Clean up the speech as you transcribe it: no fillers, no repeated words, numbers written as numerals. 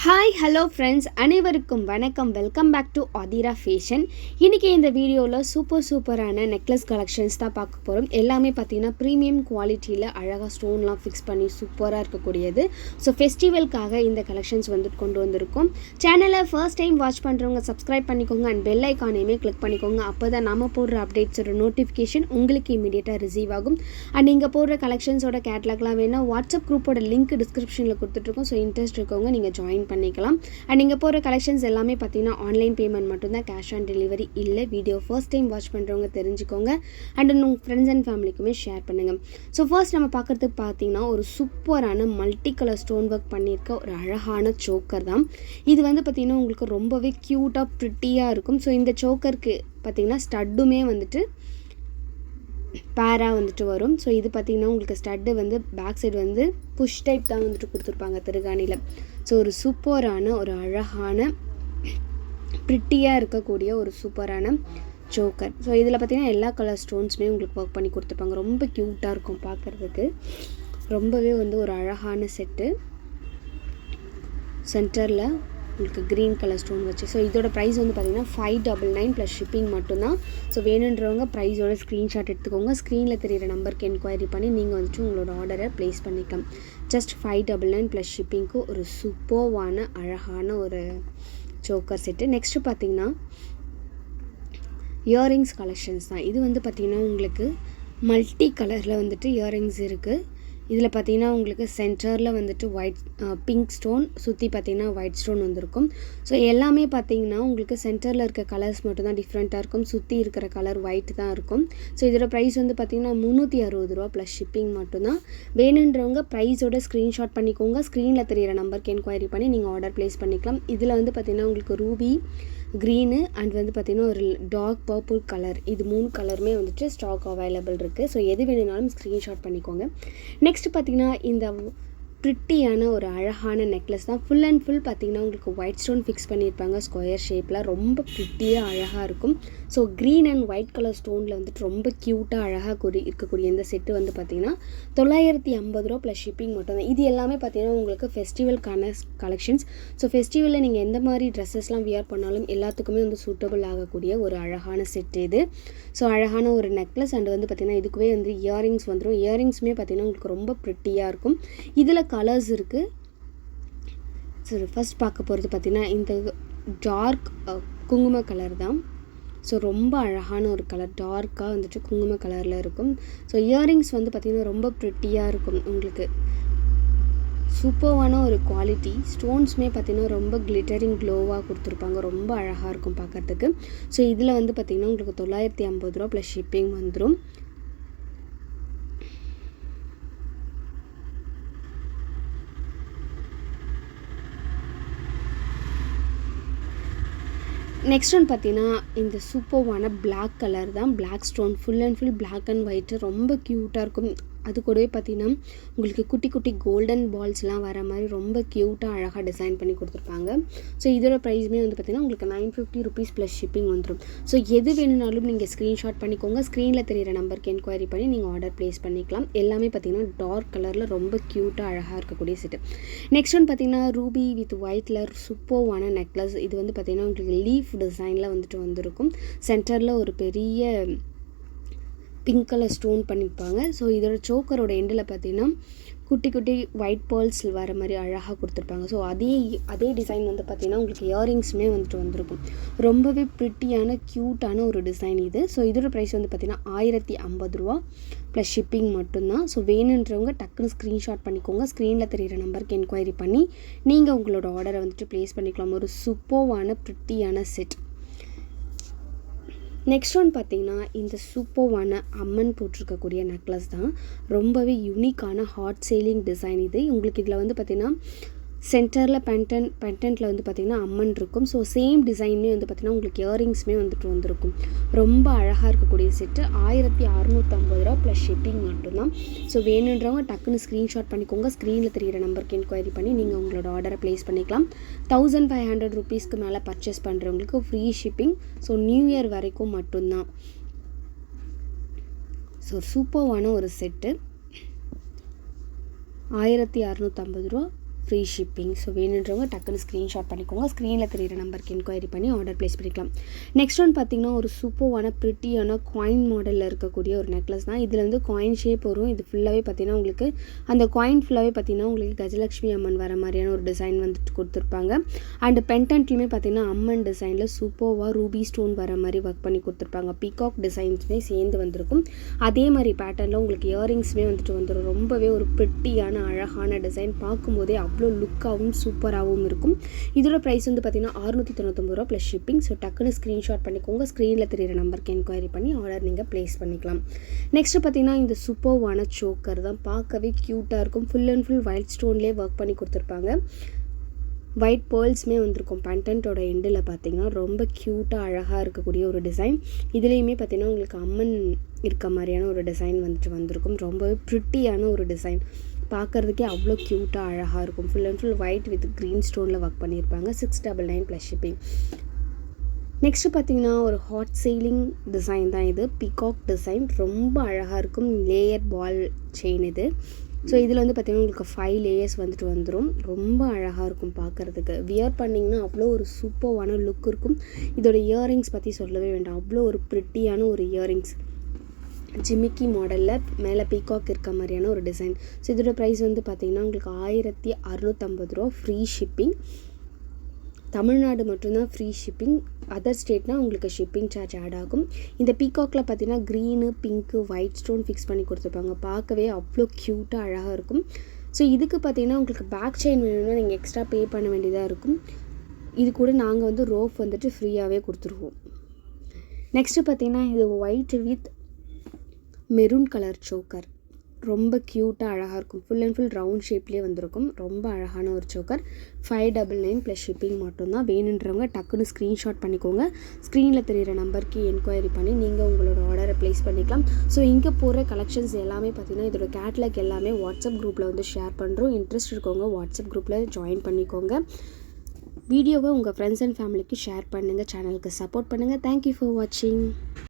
Hi hello friends, அனைவருக்கும் வணக்கம். Welcome back to Aadhira fashion. இன்றைக்கி இந்த வீடியோவில் சூப்பரான நெக்லஸ் கலெக்ஷன்ஸ் தான் பார்க்க போகிறோம். எல்லாமே பார்த்திங்கன்னா ப்ரீமியம் குவாலிட்டியில் அழகாக ஸ்டோன்லாம் ஃபிக்ஸ் பண்ணி சூப்பராக இருக்கக்கூடியது. ஸோ ஃபெஸ்டிவலுக்காக இந்த கலெக்ஷன்ஸ் கொண்டு வந்திருக்கோம். சேனலை ஃபர்ஸ்ட் டைம் வாட்ச் பண்ணுறவங்க சப்ஸ்கிரைப் பண்ணிக்கோங்க அண்ட் பெல் ஐக்கானையுமே கிளிக் பண்ணிக்கோங்க. அப்போ தான் நம்ம போடுற அப்டேட்ஸோட நோட்டிஃபிகேஷன் உங்களுக்கு இமீடியட்டாக ரிசீவ் ஆகும். அண்ட் நீங்கள் போடுற கலெக்ஷன்ஸோட கேட்லாக்லாம் வேணால் வாட்ஸ்அப் குரூப்போட லிங்க் டிஸ்கிரிப்ஷனில் கொடுத்துட்ருக்கோம். ஸோ இன்ட்ரெஸ்ட் இருக்கவங்க நீங்கள் ஜாயின் பண்ணிக்கலாம். அண்ட் நீங்கள் போகிற கலெக்ஷன்ஸ் எல்லாமே பார்த்தீங்கன்னா ஆன்லைன் பேமெண்ட் மட்டும்தான், கேஷ் ஆன் டெலிவரி இல்லை. வீடியோ ஃபர்ஸ்ட் டைம் வாட்ச் பண்ணுறவங்க தெரிஞ்சுக்கோங்க அண்ட் உங்கள் ஃப்ரெண்ட்ஸ் அண்ட் ஃபேமிலிக்குமே ஷேர் பண்ணுங்கள். ஸோ ஃபர்ஸ்ட் நம்ம பார்க்குறதுக்கு பார்த்தீங்கன்னா ஒரு சூப்பரான மல்டி கலர் ஸ்டோன் ஒர்க் பண்ணியிருக்க ஒரு அழகான சோக்கர் தான். இது பார்த்திங்கன்னா உங்களுக்கு ரொம்பவே க்யூட்டாக ப்ரிட்டியாக இருக்கும். ஸோ இந்த சோக்கருக்கு பார்த்திங்கன்னா ஸ்டட்டுமே பேராக வரும். ஸோ இது பார்த்திங்கன்னா உங்களுக்கு stud back side push type தான் கொடுத்துருப்பாங்க திருகாணியில். ஸோ ஒரு சூப்பரான ஒரு அழகான ப்ரிட்டியாக இருக்கக்கூடிய ஒரு சூப்பரான சோக்கர். ஸோ இதில் பார்த்திங்கன்னா எல்லா கலர் ஸ்டோன்ஸுமே உங்களுக்கு ஒர்க் பண்ணி கொடுத்துருப்பாங்க. ரொம்ப க்யூட்டாக இருக்கும் பார்க்குறதுக்கு. ரொம்பவே ஒரு அழகான செட்டு. சென்டரில் உங்களுக்கு க்ரீன் கலர் ஸ்டோன் வச்சு. ஸோ இதோட ப்ரைஸ் பார்த்திங்கன்னா 599 ப்ளஸ் ஷிப்பிங் மட்டும்தான். ஸோ வேணுன்றவங்க ப்ரைஸோட ஸ்க்ரீன்ஷாட் எடுத்துக்கோங்க. ஸ்க்ரீனில் தெரியிற நம்பருக்கு என்கொயரி பண்ணி நீங்கள் உங்களோட ஆர்டரை ப்ளேஸ் பண்ணிக்கலாம். ஜஸ்ட் 599 ப்ளஸ் ஷிப்பிங்க்கு ஒரு சூப்பர்வான அழகான ஒரு சோக்கர் செட்டு. நெக்ஸ்ட்டு பார்த்திங்கன்னா இயரிங்ஸ் கலெக்ஷன்ஸ் தான். இது பார்த்திங்கன்னா உங்களுக்கு மல்டி கலரில் இயரிங்ஸ் இருக்குது. இதில் பார்த்திங்கன்னா உங்களுக்கு சென்டரில் ஒயிட் பிங்க் ஸ்டோன், சுற்றி பார்த்திங்கன்னா ஒயிட் ஸ்டோன் வந்திருக்கும். ஸோ எல்லாமே பார்த்திங்கன்னா உங்களுக்கு சென்டரில் இருக்க கலர்ஸ் மட்டும் தான் டிஃப்ரெண்ட்டாக இருக்கும். சுற்றி இருக்கிற கலர் ஒயிட் தான் இருக்கும். ஸோ இதோட ப்ரைஸ் பார்த்திங்கன்னா 360 ரூபா ப்ளஸ் ஷிப்பிங் மட்டும்தான். வேணுன்றவங்க ப்ரைஸோட ஸ்க்ரீன்ஷாட் பண்ணிக்கோங்க. ஸ்க்ரீனில் தெரியிற நம்பருக்கு என்கொயரி பண்ணி நீங்கள் ஆர்டர் ப்ளேஸ் பண்ணிக்கலாம். இதில் பார்த்திங்கன்னா உங்களுக்கு ரூபி, க்ரீனு அண்ட் பார்த்திங்கன்னா ஒரு டார்க் பர்பிள் கலர், இது 3 கலருமே ஸ்டாக் அவைலபிள் இருக்குது. ஸோ எது வேணுனாலும் ஸ்க்ரீன்ஷாட் பண்ணிக்கோங்க. நெக்ஸ்ட் பார்த்திங்கன்னா இந்த ப்ரிட்டியான ஒரு அழகான நெக்லஸ் தான். ஃபுல் அண்ட் ஃபுல் பார்த்திங்கன்னா உங்களுக்கு ஒயிட் ஸ்டோன் ஃபிக்ஸ் பண்ணியிருப்பாங்க ஸ்கொயர் ஷேப்பில். ரொம்ப ப்ரிட்டியாக அழகாக இருக்கும். So green and white colour ஸ்டோனில் ரொம்ப க்யூட்டாக அழகாக இருக்கக்கூடிய இந்த செட்டு பார்த்திங்கன்னா 950 ரூபா ப்ளஸ் ஷிப்பிங் மட்டும்தான். இது எல்லாமே பார்த்திங்கன்னா உங்களுக்கு ஃபெஸ்டிவல்கான கலெக்ஷன்ஸ். ஸோ ஃபெஸ்டிவலில் நீங்கள் எந்த மாதிரி ட்ரெஸ்ஸஸ்லாம் வியர் பண்ணாலும் எல்லாத்துக்குமே சூட்டபிள் ஆகக்கூடிய ஒரு அழகான செட்டு இது. ஸோ அழகான ஒரு நெக்லஸ் அண்ட் பார்த்திங்கன்னா இதுக்குவே இயரிங்ஸ் வந்துடும். இயரிங்ஸுமே பார்த்திங்கன்னா உங்களுக்கு ரொம்ப ப்ரிட்டியாக இருக்கும். இதில் கலர்ஸ் இருக்குது. ஸோ ஃபஸ்ட் பார்க்க போகிறது பார்த்திங்கன்னா இந்த டார்க் குங்கும கலர் தான். ஸோ ரொம்ப அழகான ஒரு கலர், டார்க்காக குங்கும கலரில் இருக்கும். ஸோ இயரிங்ஸ் பார்த்திங்கன்னா ரொம்ப ப்ரிட்டியாக இருக்கும். உங்களுக்கு சூப்பர்வான ஒரு குவாலிட்டி. ஸ்டோன்ஸுமே பார்த்திங்கன்னா ரொம்ப கிளிட்டரிங் க்ளோவாக கொடுத்துருப்பாங்க. ரொம்ப அழகாக இருக்கும் பார்க்குறதுக்கு. ஸோ இதில் பார்த்திங்கன்னா உங்களுக்கு 950 ரூபா ப்ளஸ் ஷிப்பிங் வந்துடும். நெக்ஸ்ட் ஒன் பார்த்திங்கன்னா இந்த சூப்பர்வான பிளாக் கலர் தான். Black stone full and full black and white ரொம்ப க்யூட்டாக இருக்கும். அது கூடவே பார்த்திங்கன்னா உங்களுக்கு குட்டி குட்டி கோல்டன் பால்ஸ்லாம் வர மாதிரி ரொம்ப க்யூட்டாக அழகாக டிசைன் பண்ணி கொடுத்துருப்பாங்க. ஸோ இதோட ப்ரைஸுமே பார்த்திங்கன்னா உங்களுக்கு 950 ருபீஸ் ப்ளஸ் ஷிப்பிங் வந்துடும். ஸோ எது வேணுனாலும் நீங்கள் ஸ்க்ரீன்ஷாட் பண்ணிக்கோங்க. ஸ்க்ரீனில் தெரியிற நம்பருக்கு என்கொயரி பண்ணி நீங்கள் ஆர்டர் ப்ளேஸ் பண்ணிக்கலாம். எல்லாமே பார்த்திங்கன்னா டார்க் கலரில் ரொம்ப க்யூட்டாக அழகாக இருக்கக்கூடிய செட்டு. நெக்ஸ்ட் ஒன் பார்த்திங்கன்னா ரூபி வித் ஒயிட்டில் சூப்பர்வான நெக்லஸ். இது பார்த்திங்கன்னா உங்களுக்கு லீஃப் டிசைனில் வந்திருக்கும். சென்டரில் ஒரு பெரிய பிங்க் கலர் ஸ்டோன் பண்ணியிருப்பாங்க. ஸோ இதோட சோக்கரோட எண்டில் பார்த்திங்கன்னா குட்டி குட்டி ஒயிட் பேர்ல்ஸ் வர மாதிரி அழகாக கொடுத்துருப்பாங்க. ஸோ அதே டிசைன் பார்த்திங்கன்னா உங்களுக்கு இயரிங்ஸுமே வந்திருக்கும். ரொம்பவே ப்ரிட்டியான க்யூட்டான ஒரு டிசைன் இது. ஸோ இதோட ப்ரைஸ் பார்த்திங்கன்னா 1050 ரூபா ப்ளஸ் ஷிப்பிங் மட்டும்தான். ஸோ வேணுன்றவங்க டக்குன்னு ஸ்க்ரீன்ஷாட் பண்ணிக்கோங்க. ஸ்க்ரீனில் தெரியிற நம்பருக்கு என்கொயரி பண்ணி நீங்கள் உங்களோட ஆர்டரை ப்ளேஸ் பண்ணிக்கலாம். ஒரு சூப்பர்வான ப்ரிட்டியான செட். நெக்ஸ்ட் ஒன் பார்த்திங்கன்னா இந்த சூப்பர்வான அம்மன் போட்டிருக்கக்கூடிய நெக்லஸ் தான். ரொம்பவே யூனிக்கான ஹாட் சேலிங் டிசைன் இது. உங்களுக்கு இதில் பார்த்திங்கன்னா சென்டரில் பெண்டன்ட்டில் பார்த்திங்கன்னா அம்மன் இருக்கும். ஸோ சேம் டிசைன்மே பார்த்திங்கன்னா உங்களுக்கு இயரிங்ஸுமே வந்திருக்கும். ரொம்ப அழகாக இருக்கக்கூடிய செட்டு 1650 ரூபா ப்ளஸ் ஷிப்பிங் மட்டும்தான். ஸோ வேணுன்றவங்க டக்குன்னு ஸ்க்ரீன்ஷாட் பண்ணிக்கோங்க. ஸ்க்ரீனில் தெரிகிற நம்பருக்கு என்கொயரி பண்ணி நீங்கள் உங்களோட ஆர்டரை ப்ளேஸ் பண்ணிக்கலாம். 1500 ருபீஸ்க்கு மேலே பர்ச்சேஸ் பண்ணுறவங்களுக்கு free shipping. So new year வரைக்கும் மட்டும்தான். ஸோ சூப்பர்வான ஒரு செட்டு 1650 ரூபா ஃப்ரீ ஷிப்பிங். ஸோ வேணுன்றவங்க டக்குன்னு ஸ்க்ரீன்ஷாட் பண்ணிக்கோங்க. ஸ்க்ரீனில் தெரியிற நம்பருக்கு என்கொயரி பண்ணி ஆர்டர் ப்ளேஸ் பண்ணிக்கலாம். நெக்ஸ்ட் ஒன் பார்த்திங்கன்னா ஒரு சூப்பர்வான ப்ரிட்டியான காயின் மாடலில் இருக்கக்கூடிய ஒரு நெக்லஸ் தான். இதில் வந்து காயின் ஷேப் வரும். இது ஃபுல்லாகவே பார்த்திங்கன்னா உங்களுக்கு அந்த காயின் ஃபுல்லாகவே பார்த்திங்கன்னா உங்களுக்கு கஜலக்ஷ்மி அம்மன் வர மாதிரியான ஒரு டிசைன் வந்துட்டு கொடுத்துருப்பாங்க. அண்டு பென்டன்ட்லையுமே பார்த்திங்கன்னா அம்மன் டிசைனில் சூப்பர்வாக ரூபி ஸ்டோன் வர மாதிரி ஒர்க் பண்ணி கொடுத்துருப்பாங்க. பீகாக் டிசைன்ஸுமே சேர்ந்து வந்திருக்கும். அதே மாதிரி பேட்டர்னில் உங்களுக்கு இயரிங்ஸுமே வந்துட்டு வந்துடும். ரொம்பவே ஒரு ப்ரிட்டியான அழகான டிசைன், பார்க்கும்போதே அவ்வளோ லுக்காகவும் சூப்பராகவும் இருக்கும். இதோட ப்ரைஸ் வந்து பார்த்திங்கன்னா 699 ரூபா ப்ளஸ் ஷிப்பிங். ஸோ டக்குன்னு ஸ்க்ரீன்ஷாட் பண்ணிக்கோங்க. ஸ்க்ரீனில் தெரியிற நம்பருக்கு என்கொயரி பண்ணி ஆர்டர் நீங்கள் ப்ளேஸ் பண்ணிக்கலாம். நெக்ஸ்ட்டு பார்த்திங்கன்னா இந்த சூப்பர்வான சோக்கர் தான். பார்க்கவே க்யூட்டாக இருக்கும். Full and full white ஸ்டோன்லேயே work பண்ணி கொடுத்துருப்பாங்க. ஒயிட் பேர்ல்ஸுமே வந்திருக்கும். பெண்டன்ட்டோட எண்டில் பார்த்திங்கன்னா ரொம்ப க்யூட்டாக அழகாக இருக்கக்கூடிய ஒரு டிசைன். இதுலேயுமே பார்த்திங்கன்னா உங்களுக்கு அம்மன் இருக்க மாதிரியான ஒரு டிசைன் வந்துட்டு வந்திருக்கும். ரொம்பவே ப்ரிட்டியான ஒரு டிசைன், பார்க்குறதுக்கே அவ்வளோ க்யூட்டாக அழகாக இருக்கும். Full and full white with green ஸ்டோனில் work பண்ணியிருப்பாங்க. 699 ப்ளஸ் ஷிப்பிங். நெக்ஸ்ட்டு பார்த்திங்கன்னா ஒரு ஹாட் செயிலிங் டிசைன் தான் இது. பீகாக் டிசைன் ரொம்ப அழகாக இருக்கும். லேயர் பால் செயின் இது. ஸோ இதில் வந்து பார்த்திங்கன்னா உங்களுக்கு 5 லேயர்ஸ் வந்துட்டு வந்துடும். ரொம்ப அழகாக இருக்கும் பார்க்குறதுக்கு. வியர் பண்ணிங்கன்னா அவ்வளோ ஒரு சூப்பர்வான லுக் இருக்கும். இதோட இயரிங்ஸ் பற்றி சொல்லவே வேண்டாம். அவ்வளோ ஒரு ப்ரிட்டியான ஒரு இயரிங்ஸ், ஜிமிக்கி மாடலில் மேலே பீகாக் இருக்க மாதிரியான ஒரு டிசைன். ஸோ இதோட ப்ரைஸ் வந்து பார்த்திங்கன்னா உங்களுக்கு 1650 ரூபா ஃப்ரீ ஷிப்பிங். தமிழ்நாடு மட்டும்தான் ஃப்ரீ ஷிப்பிங். அதர் ஸ்டேட்னால் உங்களுக்கு ஷிப்பிங் சார்ஜ் ஆட் ஆகும். இந்த பீகாக்கில் பார்த்திங்கன்னா green, pink, white stone fix பண்ணி கொடுத்துருப்பாங்க. பார்க்கவே அவ்வளோ க்யூட்டாக அழகாக இருக்கும். ஸோ இதுக்கு பார்த்திங்கன்னா உங்களுக்கு பேக் செயின் வேணும்னா நீங்கள் எக்ஸ்ட்ரா பே பண்ண வேண்டியதாக இருக்கும். இது கூட நாங்கள் வந்து ரோப் வந்துட்டு ஃப்ரீயாகவே கொடுத்துருவோம். நெக்ஸ்ட்டு பார்த்திங்கன்னா இது white with maroon colour choker. ரொம்ப க்யூட்டாக அழகாக இருக்கும். ஃபுல் அண்ட் ஃபுல் ரவுண்ட் ஷேப்லேயே வந்திருக்கும். ரொம்ப அழகான ஒரு சோக்கர். 599 ப்ளஸ் ஷிப்பிங் மட்டும்தான். வேணுன்றவங்க டக்குன்னு ஸ்க்ரீன்ஷாட் பண்ணிக்கோங்க. ஸ்க்ரீனில் தெரிகிற நம்பருக்கு என்கொயரி பண்ணி நீங்கள் உங்களோட ஆர்டரை ப்ளேஸ் பண்ணிக்கலாம். ஸோ இங்கே போகிற கலெக்ஷன்ஸ் எல்லாமே பார்த்திங்கன்னா இதோட கேட்லாக் எல்லாமே வாட்ஸ்அப் குரூப்பில் வந்து ஷேர் பண்ணுறோம். இன்ட்ரெஸ்ட் இருக்கவங்க வாட்ஸ்அப் குரூப்பில் ஜாயின் பண்ணிக்கோங்க. வீடியோவை உங்கள் ஃப்ரெண்ட்ஸ் அண்ட் ஃபேமிலிக்கு ஷேர் பண்ணுங்கள். சேனலுக்கு சப்போர்ட் பண்ணுங்கள். தேங்க்யூ ஃபார் வாட்சிங்.